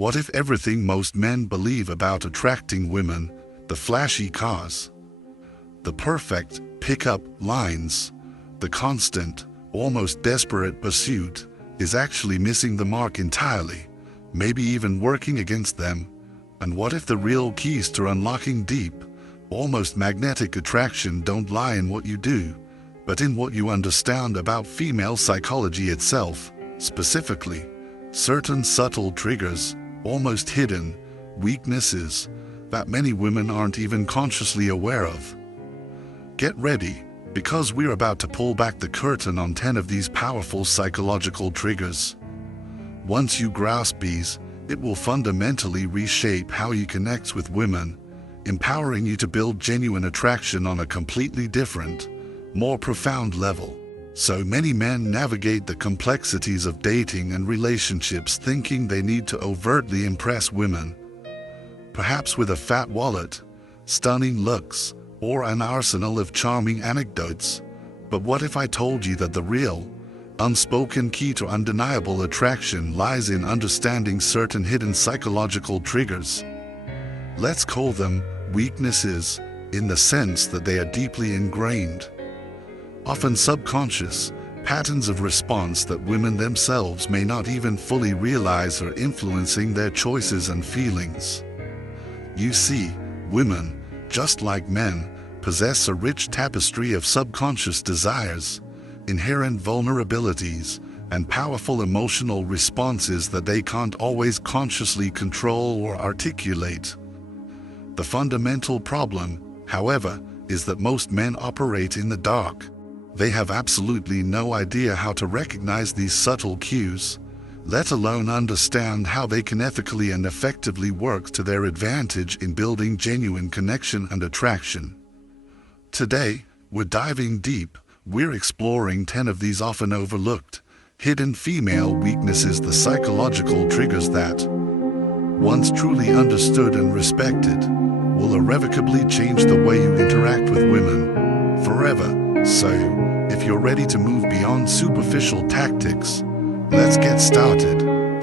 What if everything most men believe about attracting women, the flashy cars, the perfect pickup lines, the constant, almost desperate pursuit, is actually missing the mark entirely, maybe even working against them? And what if the real keys to unlocking deep, almost magnetic attraction don't lie in what you do, but in what you understand about female psychology itself, specifically, certain subtle triggers, almost hidden weaknesses that many women aren't even consciously aware of? Get ready, because we're about to pull back the curtain on 10 of these powerful psychological triggers. Once you grasp these, it will fundamentally reshape how you connect with women, empowering you to build genuine attraction on a completely different, more profound level. So many men navigate the complexities of dating and relationships thinking they need to overtly impress women, perhaps with a fat wallet, stunning looks, or an arsenal of charming anecdotes. But what if I told you that the real, unspoken key to undeniable attraction lies in understanding certain hidden psychological triggers? Let's call them weaknesses, in the sense that they are deeply ingrained, often subconscious, patterns of response that women themselves may not even fully realize are influencing their choices and feelings. You see, women, just like men, possess a rich tapestry of subconscious desires, inherent vulnerabilities, and powerful emotional responses that they can't always consciously control or articulate. The fundamental problem, however, is that most men operate in the dark. They have absolutely no idea how to recognize these subtle cues, let alone understand how they can ethically and effectively work to their advantage in building genuine connection and attraction. Today, we're diving deep. We're exploring 10 of these often overlooked, hidden female weaknesses, the psychological triggers that, once truly understood and respected, will irrevocably change the way you interact with women forever. So, if you're ready to move beyond superficial tactics, let's get started.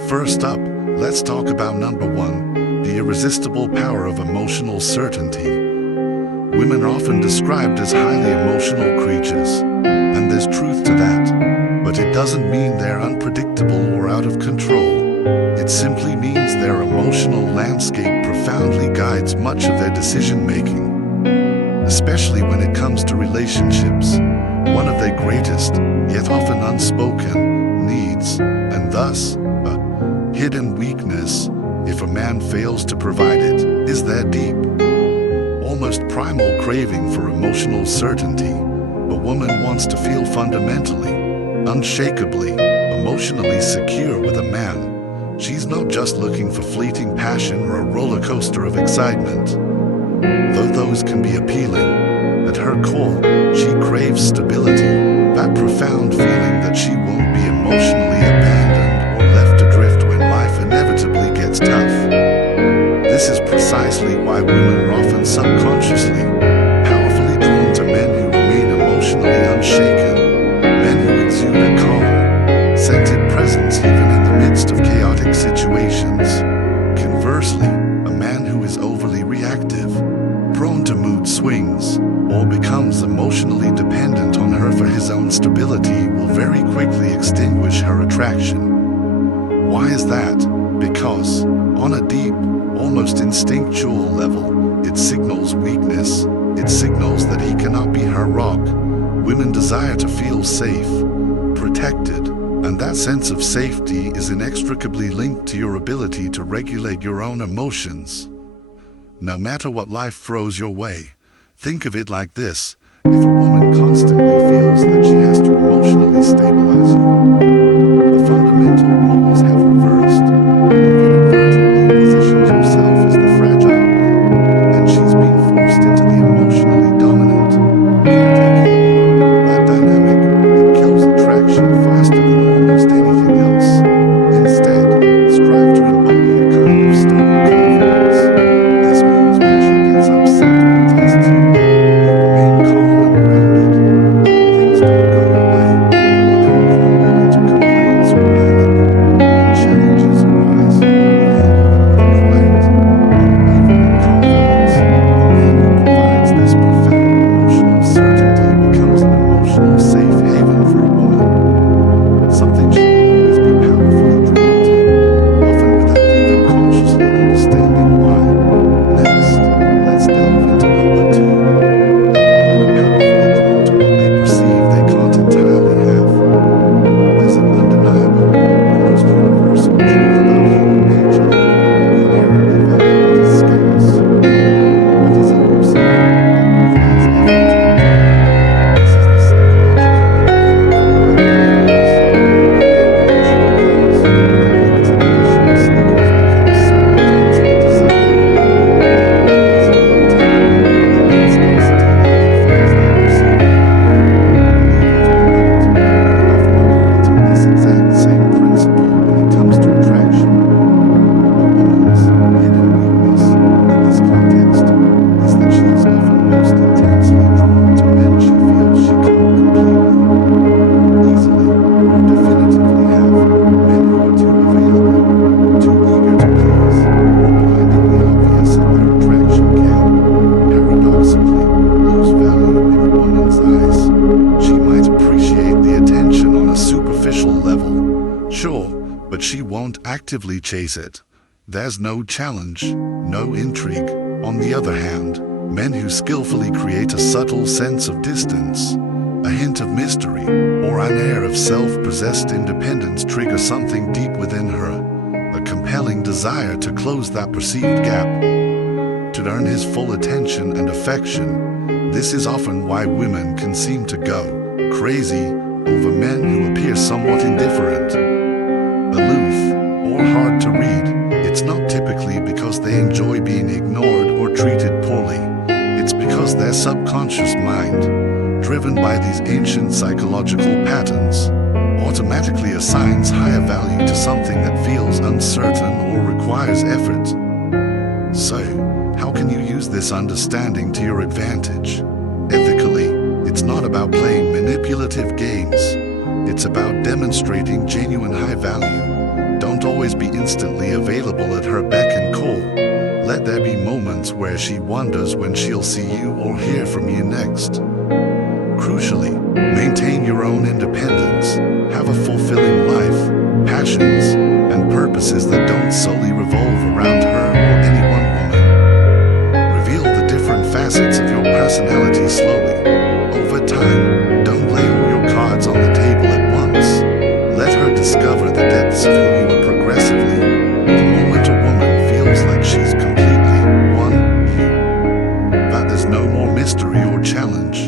First up, let's talk about number 1, the irresistible power of emotional certainty. Women are often described as highly emotional creatures, and there's truth to that. But it doesn't mean they're unpredictable or out of control. It simply means their emotional landscape profoundly guides much of their decision-making, especially when it comes to relationships, one of their greatest, yet often unspoken, needs, and thus, a hidden weakness, if a man fails to provide it, is their deep, almost primal craving for emotional certainty. A woman wants to feel fundamentally, unshakably, emotionally secure with a man. She's not just looking for fleeting passion or a roller coaster of excitement. Though those can be appealing, at her core, she craves stability, that profound feeling that she won't be emotionally abandoned or left adrift when life inevitably gets tough. This is precisely why women are often subconsciously, powerfully drawn to men who remain emotionally unshaken, men who exude a calm, centered presence even in the midst of chaotic situations. Conversely, a man who is overly reactive, prone to mood swings, or becomes emotionally dependent on her for his own stability will very quickly extinguish her attraction. Why is that? Because, on a deep, almost instinctual level, it signals weakness. It signals that he cannot be her rock. Women desire to feel safe, protected, and that sense of safety is inextricably linked to your ability to regulate your own emotions. No matter what life throws your way, think of it like this: if a woman constantly feels that she has to emotionally stabilize you, the fundamental roles have reversed. You've inadvertently positioned yourself as the fragile one, and she's being forced into the emotionally dominant, caretaking role. That dynamic, it kills attraction faster than almost anything else. Instead, strive to embody a kind of stoic confidence. This means when she gets upset or tests you, you remain calm and grounded. When things don't go your way, you don't crumble into actively chase it. There's no challenge, no intrigue. On the other hand, men who skillfully create a subtle sense of distance, a hint of mystery, or an air of self-possessed independence trigger something deep within her, a compelling desire to close that perceived gap, to earn his full attention and affection. This is often why women can seem to go crazy over men who appear somewhat indifferent, aloof, or hard to read. It's not typically because they enjoy being ignored or treated poorly. It's because their subconscious mind, driven by these ancient psychological patterns, automatically assigns higher value to something that feels uncertain or requires effort. So, how can you use this understanding to your advantage? Ethically, it's not about playing manipulative games. It's about demonstrating genuine high value. Don't always be instantly available at her beck and call. Let there be moments where she wonders when she'll see you or hear from you next. Crucially, maintain your own independence. Have a fulfilling life, passions, and purposes that don't solely revolve around her or any one woman. Reveal the different facets of your personality slowly. Over time, don't lay all your cards on the table at once. Let her discover the depths of who you are progressively. The moment a woman feels like she's completely won you, that there's no more mystery or challenge,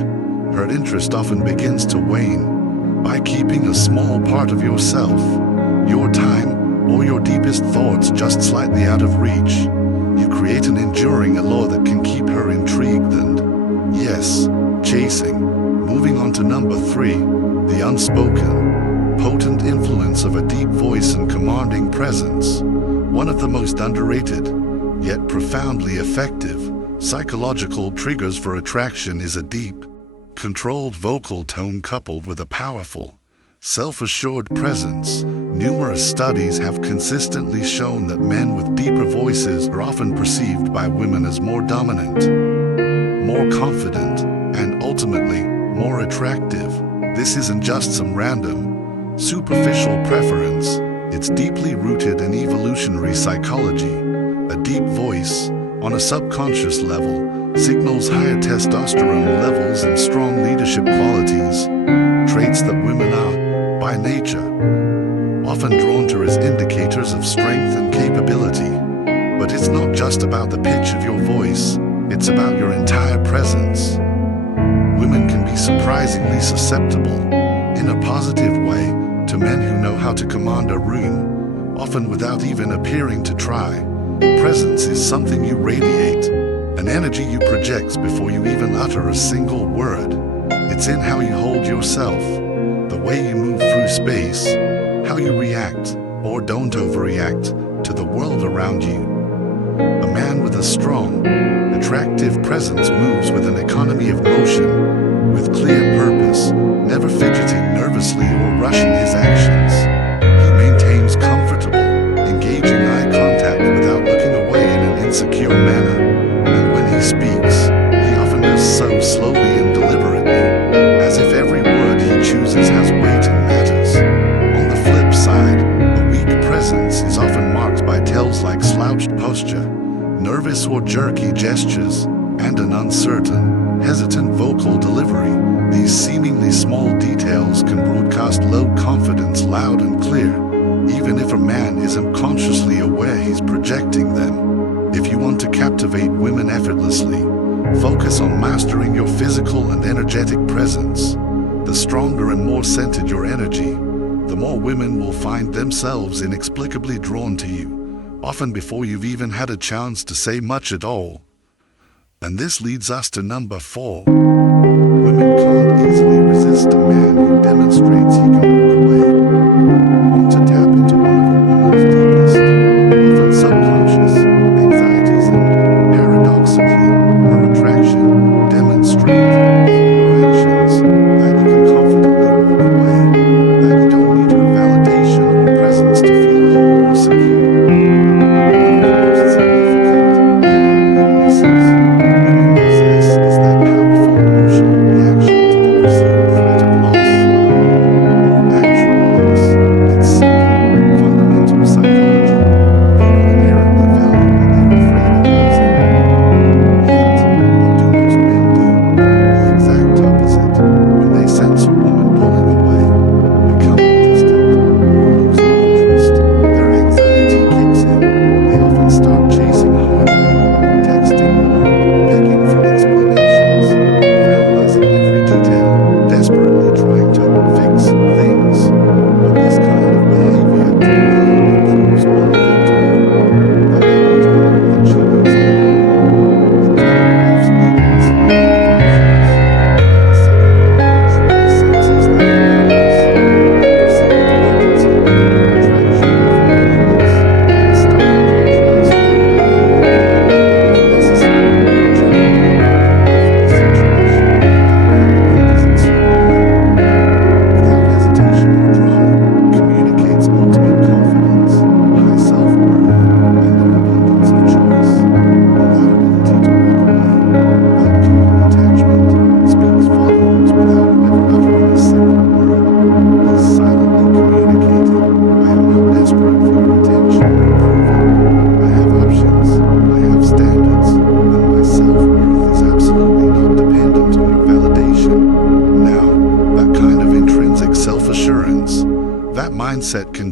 her interest often begins to wane. By keeping a small part of yourself, your time, or your deepest thoughts just slightly out of reach, you create an enduring allure that can keep her intrigued and, yes, chasing. Moving on to number 3, the unspoken, potent influence of a deep voice and commanding presence. One of the most underrated, yet profoundly effective, psychological triggers for attraction is a deep, controlled vocal tone coupled with a powerful, self-assured presence. Numerous studies have consistently shown that men with deeper voices are often perceived by women as more dominant, more confident, and ultimately, more attractive. This isn't just some random, superficial preference. It's deeply rooted in evolutionary psychology. A deep voice, on a subconscious level, signals higher testosterone levels and strong leadership qualities, traits that women are, by nature, often drawn to as indicators of strength and capability. But it's not just about the pitch of your voice, it's about your entire presence. Women can be surprisingly susceptible, in a positive way, to men who know how to command a room, often without even appearing to try. Presence is something you radiate, an energy you project before you even utter a single word. It's in how you hold yourself, the way you move through space, how you react, or don't overreact, to the world around you. A man with a strong, attractive presence moves with an economy of motion, with clear purpose, never fidgeting nervously or rushing his actions. He maintains comfortable, engaging eye contact without looking away in an insecure manner, and when he speaks, he often does so slowly and deliberately, as if every word he chooses has weight and matters. On the flip side, a weak presence is often marked by tells like slouched posture, nervous or jerky gestures, and an uncertain, hesitant vocal delivery. These seemingly small details can broadcast low confidence loud and clear, even if a man isn't consciously aware he's projecting them. If you want to captivate women effortlessly, focus on mastering your physical and energetic presence. The stronger and more centered your energy, the more women will find themselves inexplicably drawn to you, often before you've even had a chance to say much at all. And this leads us to number 4. Women can't easily resist a man who demonstrates he can walk away. Want to tap into one of a woman's deepest, often subconscious, anxieties and, paradoxically, her attraction, demonstrate through your actions that you can confidently walk away, that you don't need her validation or presence to feel whole or secure. One of the most significant weaknesses women possess is that powerful emotional reaction to the perceived threat of loss, or actual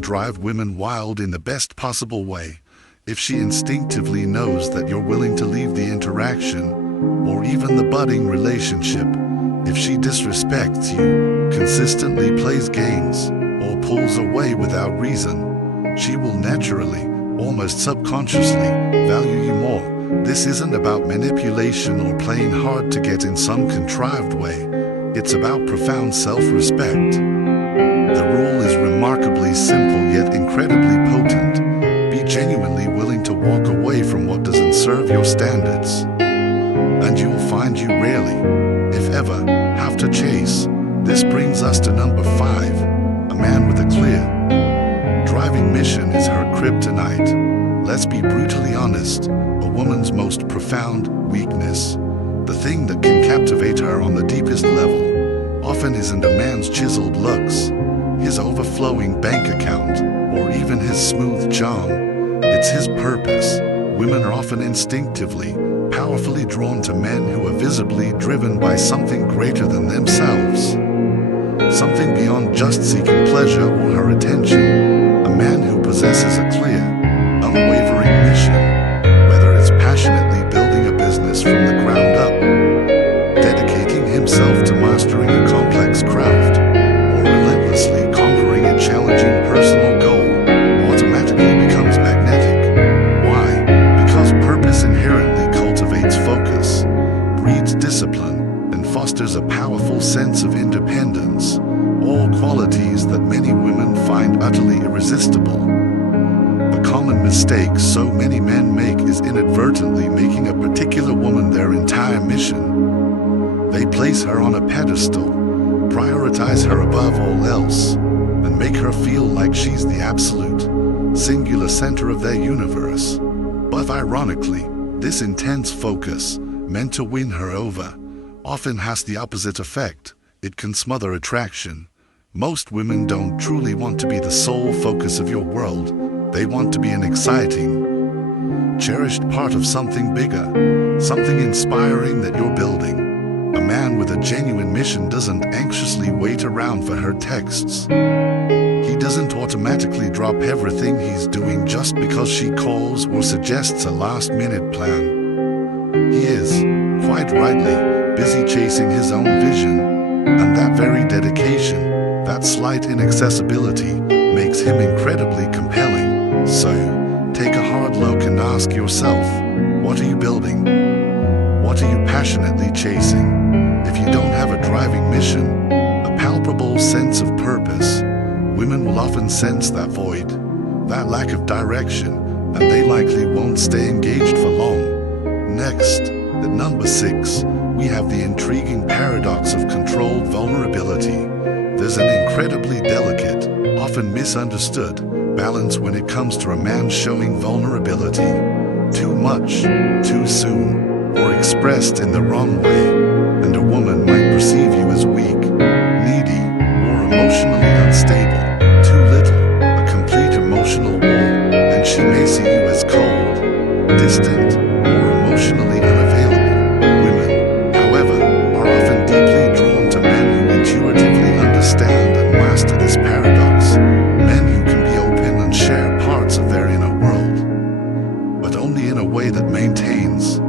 drive women wild in the best possible way. If she instinctively knows that you're willing to leave the interaction, or even the budding relationship, if she disrespects you, consistently plays games, or pulls away without reason, she will naturally, almost subconsciously, value you more. This isn't about manipulation or playing hard to get in some contrived way. It's about profound self-respect. The rule is remarkably simple yet incredibly potent. Be genuinely willing to walk away from what doesn't serve your standards, and you'll find you rarely, if ever, have to chase. This brings us to number 5, a man with a clear driving mission is her kryptonite. Let's be brutally honest, a woman's most profound weakness, the thing that can captivate her on the deepest level, often isn't a man's chiseled looks, his overflowing bank account, or even his smooth charm. It's his purpose. Women are often instinctively, powerfully drawn to men who are visibly driven by something greater than themselves, something beyond just seeking pleasure or her attention. A man who possesses a clear, unwavering mission, whether it's passionately building a business from the ground up, dedicating himself to mastering a complex craft, or relentlessly conquering a challenging personal goal, automatically becomes magnetic. Why? Because purpose inherently cultivates focus, breeds discipline, and fosters a powerful sense of independence, all qualities that many women find utterly irresistible. The common mistake so many men make is inadvertently making a particular woman their entire mission. They place her on a pedestal, prioritize her above all else, and make her feel like she's the absolute, singular center of their universe. But ironically, this intense focus, meant to win her over, often has the opposite effect. It can smother attraction. Most women don't truly want to be the sole focus of your world. They want to be an exciting, cherished part of something bigger, something inspiring that you're building. A man with a genuine mission doesn't anxiously wait around for her texts. He doesn't automatically drop everything he's doing just because she calls or suggests a last-minute plan. He is, quite rightly, busy chasing his own vision, and that very dedication, that slight inaccessibility, makes him incredibly compelling. So, take a hard look and ask yourself, what are you building? What are you passionately chasing? If you don't have a driving mission, a palpable sense of purpose, women will often sense that void, that lack of direction, and they likely won't stay engaged for long. Next, at number 6, we have the intriguing paradox of controlled vulnerability. There's an incredibly delicate, often misunderstood, balance when it comes to a man showing vulnerability. Too much, too soon, or expressed in the wrong way, and a woman might perceive you as weak, needy, or emotionally unstable. Too little, a complete emotional wall, and she may see you as cold, distant, or emotionally unavailable. Women, however, are often deeply drawn to men who intuitively understand and master this paradox, men who can be open and share parts of their inner world, but only in a way that maintains,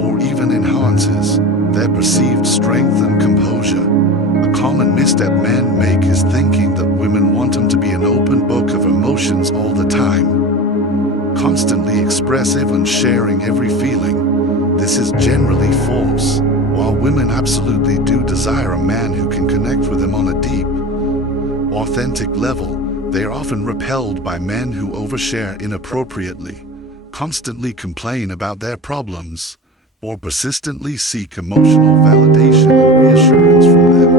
or even enhances, their perceived strength and composure. A common misstep men make is thinking that women want them to be an open book of emotions all the time, constantly expressive and sharing every feeling. This is generally false. While women absolutely do desire a man who can connect with them on a deep, authentic level, they are often repelled by men who overshare inappropriately, constantly complain about their problems, or persistently seek emotional validation and reassurance from them.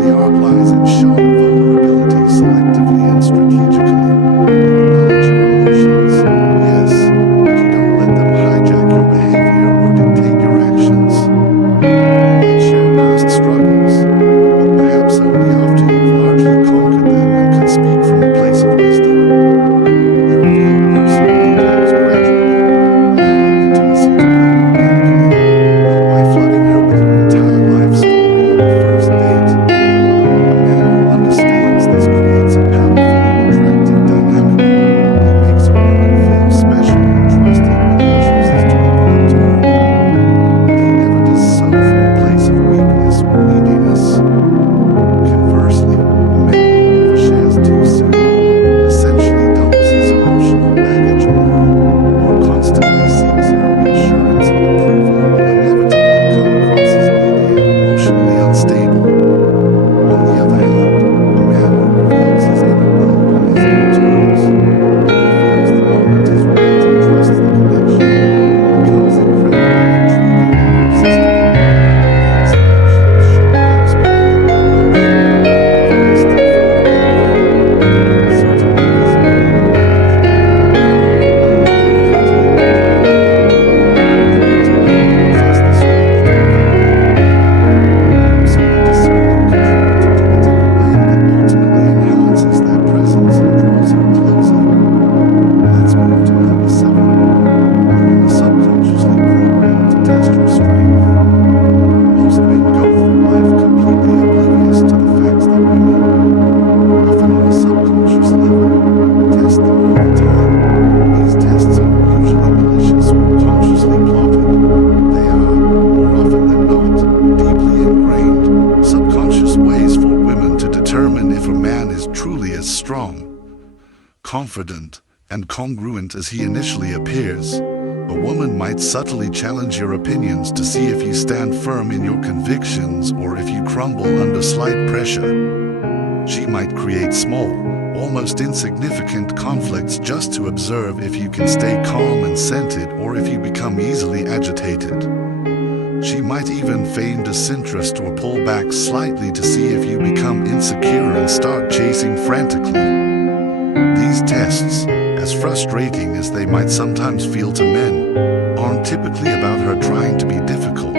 The art lies in showing vulnerability selectively and strategically. Acknowledge your emotions, yes, but you don't let them hijack your behavior or dictate your actions. You might share past struggles, but perhaps only after you've largely conquered them and can speak from a place of wisdom. You reveal personal details gradually, allowing intimacy to build organically, not by flooding her with your entire life story on the first date. A man who understands confident and congruent as he initially appears, a woman might subtly challenge your opinions to see if you stand firm in your convictions or if you crumble under slight pressure. She might create small, almost insignificant conflicts just to observe if you can stay calm and centered or if you become easily agitated. She might even feign disinterest or pull back slightly to see if you become insecure and start chasing frantically. These tests, as frustrating as they might sometimes feel to men, aren't typically about her trying to be difficult.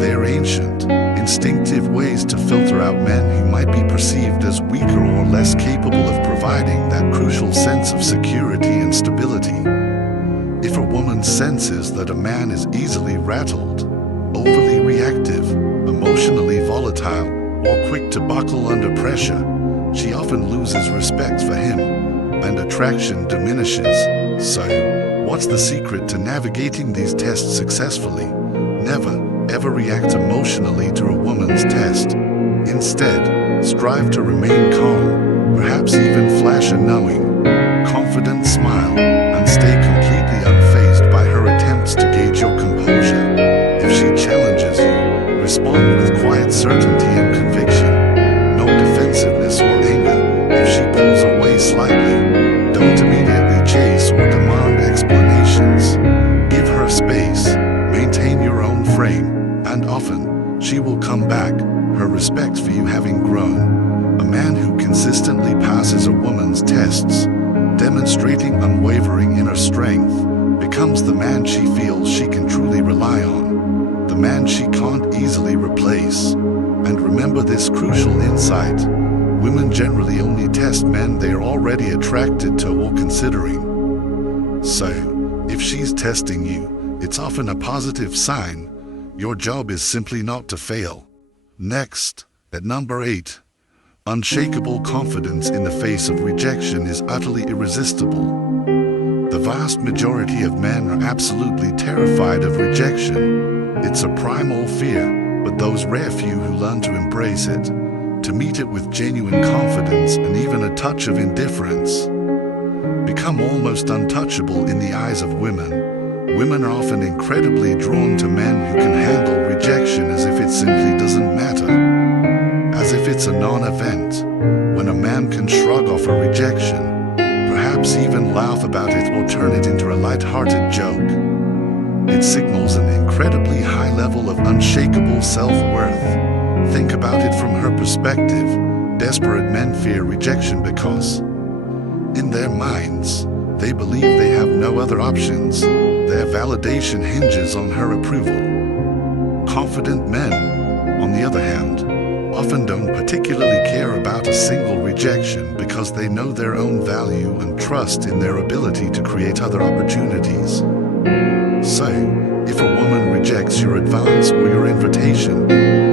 They're ancient, instinctive ways to filter out men who might be perceived as weaker or less capable of providing that crucial sense of security and stability. If a woman senses that a man is easily rattled, overly reactive, emotionally volatile, or quick to buckle under pressure, she often loses respect for him, and attraction diminishes. So, what's the secret to navigating these tests successfully? Never, ever react emotionally to a woman's test. Instead, strive to remain calm, perhaps even flash a knowing, confident smile, and stay completely unfazed by her attempts to gauge your composure. If she challenges you, respond with quiet certainty and conviction, no defensiveness or anger. If she pulls away slightly, don't immediately chase or demand explanations. Give her space, maintain your own frame, and often, she will come back, her respect for you having grown. A man who consistently passes a woman's tests, demonstrating unwavering inner strength, becomes the man she feels she can truly rely on, the man she can't easily replace. And remember this crucial insight: women generally only test men they are already attracted to or considering. So, if she's testing you, it's often a positive sign. Your job is simply not to fail. Next, at number 8, unshakable confidence in the face of rejection is utterly irresistible. The vast majority of men are absolutely terrified of rejection. It's a primal fear, but those rare few who learn to embrace it, to meet it with genuine confidence and even a touch of indifference, become almost untouchable in the eyes of women. Women are often incredibly drawn to men who can handle rejection as if it simply doesn't matter, as if it's a non-event. When a man can shrug off a rejection, perhaps even laugh about it or turn it into a light-hearted joke, it signals an incredibly high level of unshakable self-worth. Think about it from her perspective. Desperate men fear rejection because, in their minds, they believe they have no other options. Their validation hinges on her approval. Confident men, on the other hand, often don't particularly care about a single rejection because they know their own value and trust in their ability to create other opportunities. So, if a woman rejects your advance or your invitation,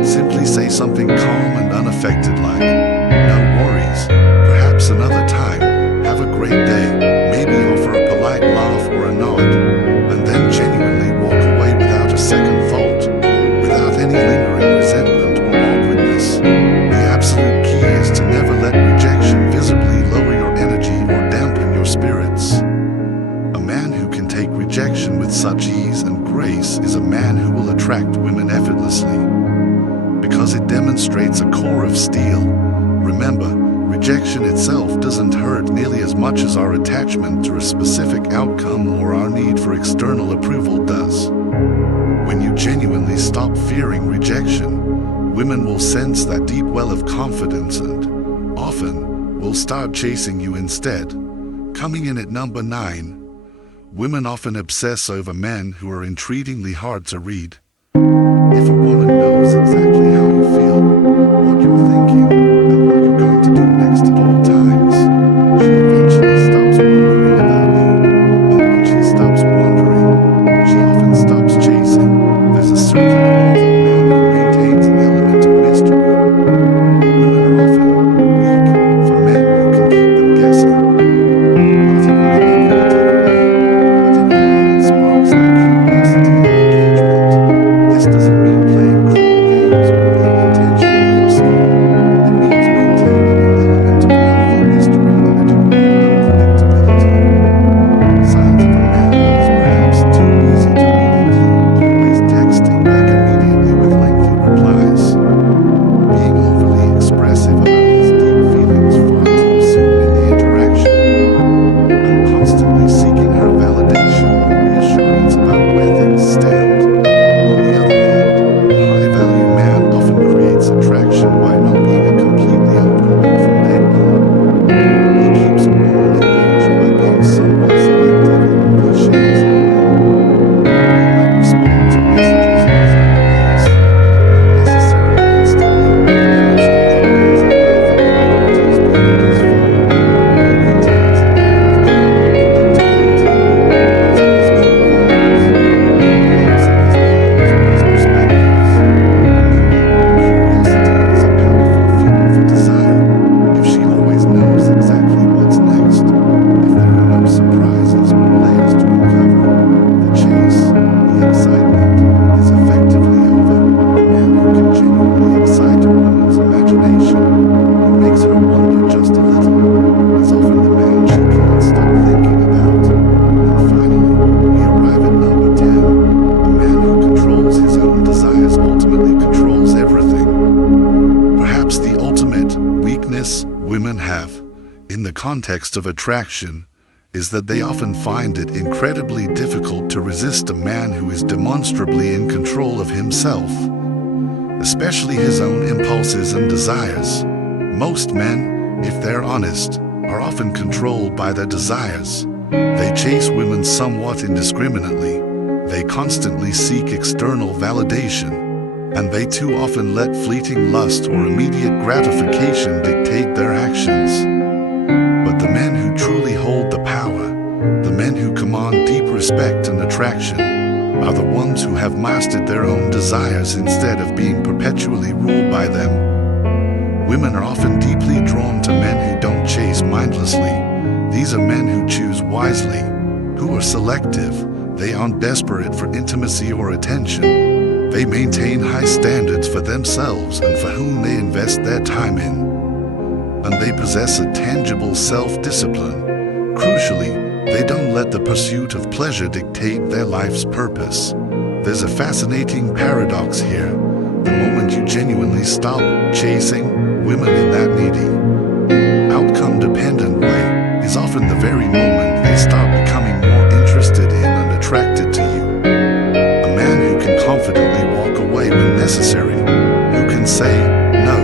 simply say something calm and unaffected like, "No worries, perhaps another time, have a great day," maybe offer a polite laugh or a nod, and then genuinely walk away without a second thought, without any lingering resentment or awkwardness. The absolute key is to never let rejection visibly lower your energy or dampen your spirits. A man who can take rejection with such ease and grace is a man who will attract women effortlessly, because it demonstrates a core of steel. Remember, rejection itself doesn't hurt nearly as much as our attachment to a specific outcome or our need for external approval does. When you genuinely stop fearing rejection, women will sense that deep well of confidence and, often, will start chasing you instead. Coming in at number 9, women often obsess over men who are intriguingly hard to read. If a woman knows exactly how you feel, what you're thinking, and what you're going to do next at all times, she eventually stops wondering about you. And when she stops wondering, she often stops chasing. There's a certain allure of a man who maintains an element of mystery. Women are often weak for men who can keep them guessing. Not in a manipulative way, but in a way that sparks their curiosity and engagement. This doesn't mean playing cruel games context of attraction is that they often find it incredibly difficult to resist a man who is demonstrably in control of himself, especially his own impulses and desires. Most men, if they're honest, are often controlled by their desires. They chase women somewhat indiscriminately. They constantly seek external validation, and they too often let fleeting lust or immediate gratification dictate their actions. But the men who truly hold the power, the men who command deep respect and attraction, are the ones who have mastered their own desires instead of being perpetually ruled by them. Women are often deeply drawn to men who don't chase mindlessly. These are men who choose wisely, who are selective. They aren't desperate for intimacy or attention. They maintain high standards for themselves and for whom they invest their time in. And they possess a tangible self-discipline. Crucially, they don't let the pursuit of pleasure dictate their life's purpose. There's a fascinating paradox here. The moment you genuinely stop chasing women in that needy, outcome-dependent way is often the very moment they start becoming more interested in and attracted to you. A man who can confidently walk away when necessary, who can say no,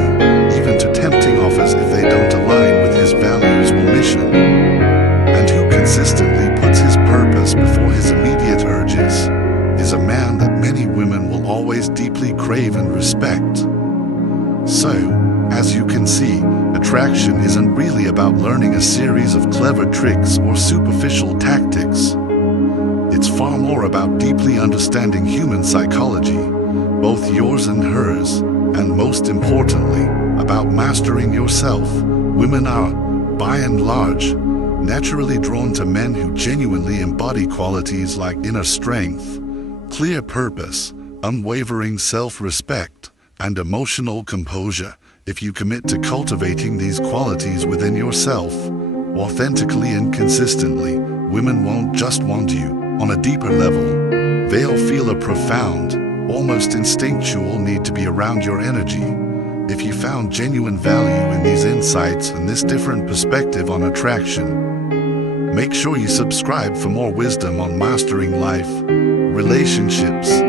even to tempting offers if they don't align with his values or mission, and who consistently puts his purpose before his immediate urges, is a man that many women will always deeply crave and respect. So, as you can see, attraction isn't really about learning a series of clever tricks or superficial tactics. It's far more about deeply understanding human psychology, both yours and hers, and most importantly, about mastering yourself. Women are, by and large, naturally drawn to men who genuinely embody qualities like inner strength, clear purpose, unwavering self-respect, and emotional composure. If you commit to cultivating these qualities within yourself, authentically and consistently, women won't just want you on a deeper level. They'll feel a profound, almost instinctual need to be around your energy. If you found genuine value in these insights and this different perspective on attraction, make sure you subscribe for more wisdom on mastering life, relationships,